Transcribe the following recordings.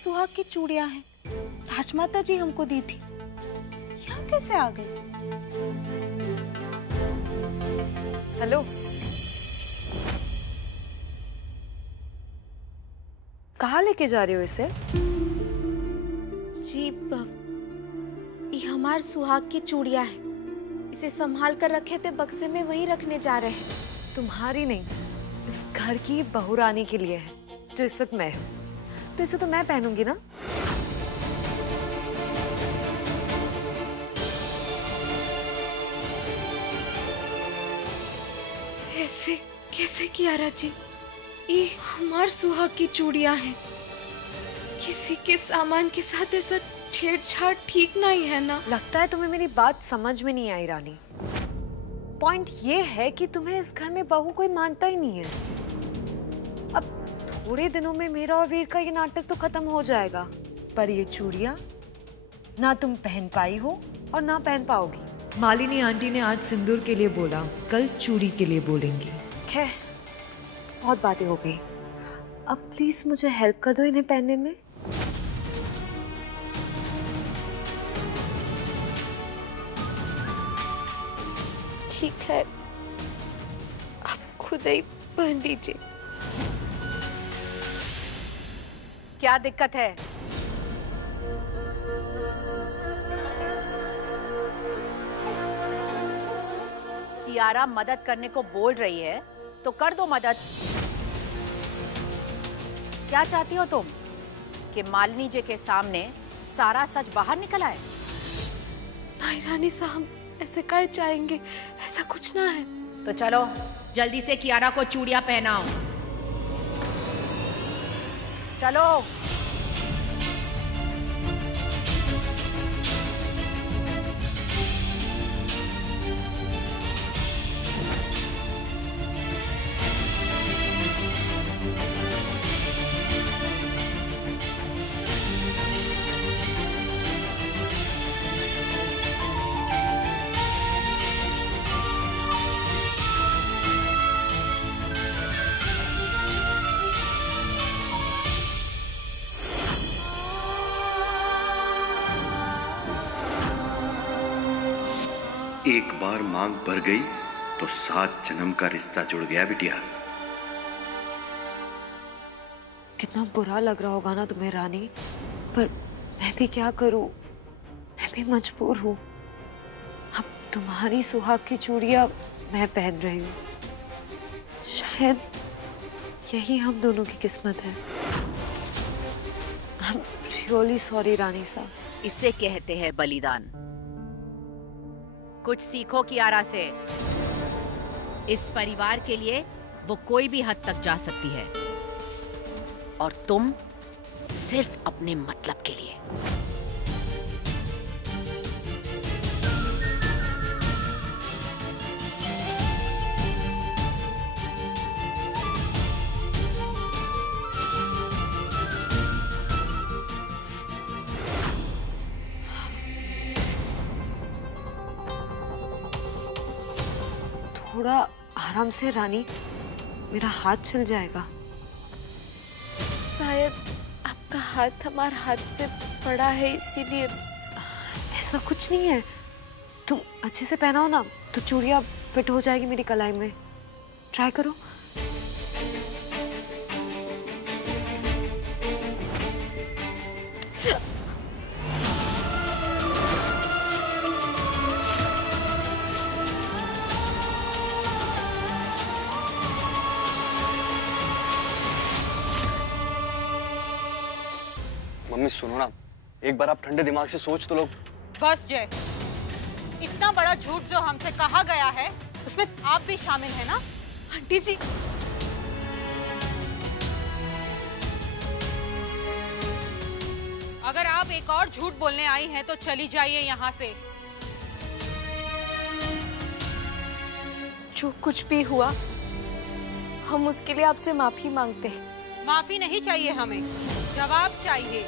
सुहाग की चूड़ियां हैं, राजमाता जी हमको दी थी। यहाँ कैसे आ गई? हेलो, कहाँ लेके जा रहे हो इसे? जी ये हमार सुहाग की चूड़ियां हैं, इसे संभाल कर रखे थे बक्से में, वही रखने जा रहे हैं। तुम्हारी नहीं, इस घर की बहुरानी के लिए है, जो इस वक्त मैं हूँ। तो इसे तो मैं पहनूंगी ना। ऐसे कैसे कियारा जी? ये हमार सुहाग की चूड़ियां हैं, किसी के सामान के साथ ऐसा छेड़छाड़ ठीक नहीं है ना। लगता है तुम्हें मेरी बात समझ में नहीं आई रानी। पॉइंट ये है कि तुम्हें इस घर में बहू कोई मानता ही नहीं है। अब थोड़े दिनों में मेरा और वीर का ये नाटक तो खत्म हो जाएगा, पर ये चूड़ियां ना तुम पहन पाई हो और ना पहन पाओगी। मालिनी आंटी ने आज सिंदूर के लिए बोला, कल चूड़ी के लिए बोलेंगी। खैर, बहुत बातें हो गई। अब प्लीज मुझे हेल्प कर दो इन्हें पहनने में। ठीक है, आप खुद ही पहन लीजिए। क्या दिक्कत है? कियारा मदद करने को बोल रही है तो कर दो मदद। क्या चाहती हो तुम कि मालिनी जी के सामने सारा सच बाहर निकल आए? नहीं रानी साहब, ऐसे क्या चाहेंगे, ऐसा कुछ ना है। तो चलो जल्दी से कियारा को चूड़ियां पहनाओ। चलो। एक बार मांग भर गई तो 7 जन्म का रिश्ता जुड़ गया बिटिया। कितना बुरा लग रहा होगा ना तुम्हें रानी, पर मैं भी क्या करूं, मैं भी मजबूर हूं। अब तुम्हारी सुहाग की चूड़ियां मैं पहन रही हूं। शायद यही हम दोनों की किस्मत है। I'm really sorry रानी साहब। इसे कहते हैं बलिदान। कुछ सीखो कियारा से। इस परिवार के लिए वो कोई भी हद तक जा सकती है, और तुम सिर्फ अपने मतलब के लिए। थोड़ा आराम से रानी, मेरा हाथ छिल जाएगा। शायद आपका हाथ हमारे हाथ से पड़ा है, इसीलिए। ऐसा कुछ नहीं है, तुम अच्छे से पहनाओ ना तो चूड़ियां फिट हो जाएगी मेरी कलाई में। ट्राई करो। मम्मी सुनो ना, एक बार आप ठंडे दिमाग से सोच तो लो। बस जय, इतना बड़ा झूठ जो हमसे कहा गया है उसमें आप भी शामिल है ना? आंटी जी, अगर आप एक और झूठ बोलने आई हैं तो चली जाइए यहाँ से। जो कुछ भी हुआ, हम उसके लिए आपसे माफी मांगते हैं। माफी नहीं चाहिए हमें, जवाब चाहिए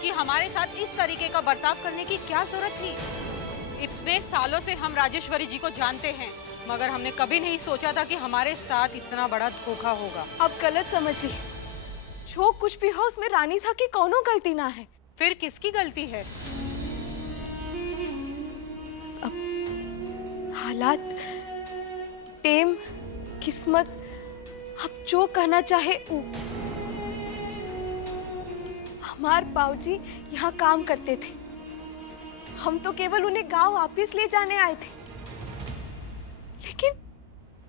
कि हमारे साथ इस तरीके का बर्ताव करने की क्या जरूरत थी। इतने सालों से हम राजेश्वरी जी को जानते हैं, मगर हमने कभी नहीं सोचा था कि हमारे साथ इतना बड़ा धोखा होगा। आप गलत समझिए, जो कुछ भी हो उसमें रानी सा की कौनो गलती ना है। फिर किसकी गलती है? हालात, टेम, किस्मत, अब जो कहना चाहे वो। हमार बाबूजी यहाँ काम करते थे, हम तो केवल उन्हें गांव वापस ले जाने आए थे। लेकिन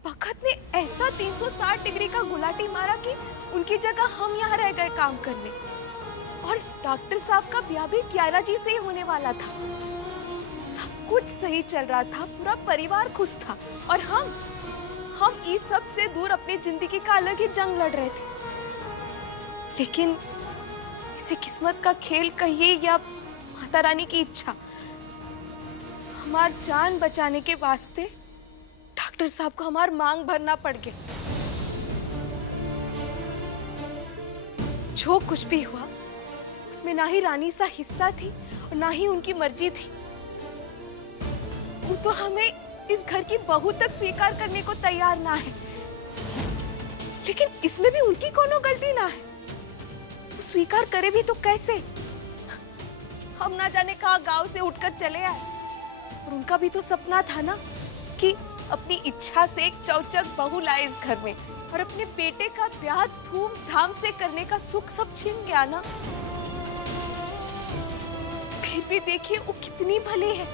बखत ने ऐसा 360 डिग्री का गुलाटी मारा कि उनकी जगह हम यहाँ रह गए काम करने। और डॉक्टर साहब का ब्याह भी कियारा जी से ही होने वाला था। सब कुछ सही चल रहा था, पूरा परिवार खुश था। और हम इस सब से दूर अपनी जिंदगी का अलग ही जंग लड़ रहे थे। लेकिन इसे किस्मत का खेल कहिए या माता रानी की इच्छा, हमार जान बचाने के वास्ते डॉक्टर साहब को हमार मांग भरना पड़ गया। जो कुछ भी हुआ उसमें ना ही रानी सा हिस्सा थी और ना ही उनकी मर्जी थी। वो तो हमें इस घर की बहू तक स्वीकार करने को तैयार ना है। लेकिन इसमें भी उनकी कोनो गलती ना है। वो स्वीकार करे भी तो कैसे? हम ना जाने कहाँ गांव से उठकर चले आए। और उनका भी तो सपना था ना कि अपनी इच्छा से एक चौचक बहू लाए इस घर में। और अपने बेटे का ब्याह धूमधाम से करने का सुख सब छीन गया ना। फिर भी देखिए वो कितनी भली है।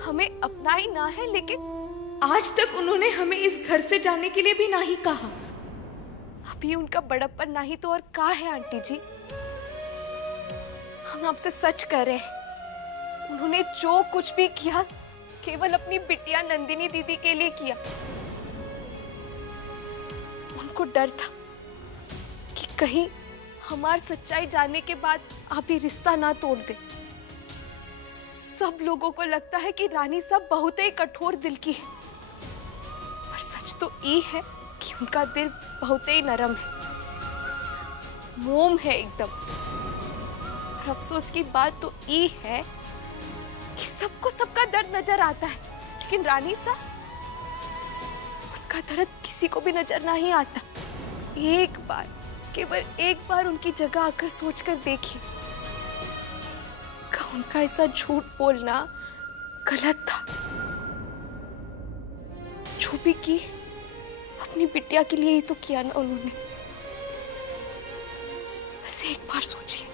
हमें अपना ही ना है, लेकिन आज तक उन्होंने हमें इस घर से जाने के लिए भी ना ही कहा। अभी उनका बड़प्पन ना ही तो और का है आंटी जी। हम आपसे सच कह रहे हैं, उन्होंने जो कुछ भी किया केवल अपनी बिटिया नंदिनी दीदी के लिए किया। उनको डर था कि कहीं हमारी सच्चाई जानने के बाद आप ये रिश्ता ना तोड़ दे। सब लोगों को लगता है कि रानी सब बहुत ही कठोर दिल की है, पर सच तो ये है कि उनका दिल बहुत ही नरम है, मोम है एकदम। और अफसोस की बात तो ये है कि सबको सबका दर्द नजर आता है, लेकिन रानी सा, उनका दर्द किसी को भी नजर नहीं आता। एक बार, केवल एक बार उनकी जगह आकर सोचकर देखिए, उनका ऐसा झूठ बोलना गलत था। जो भी की अपनी बिटिया के लिए ही तो किया ना उन्होंने। बस एक बार सोचिए।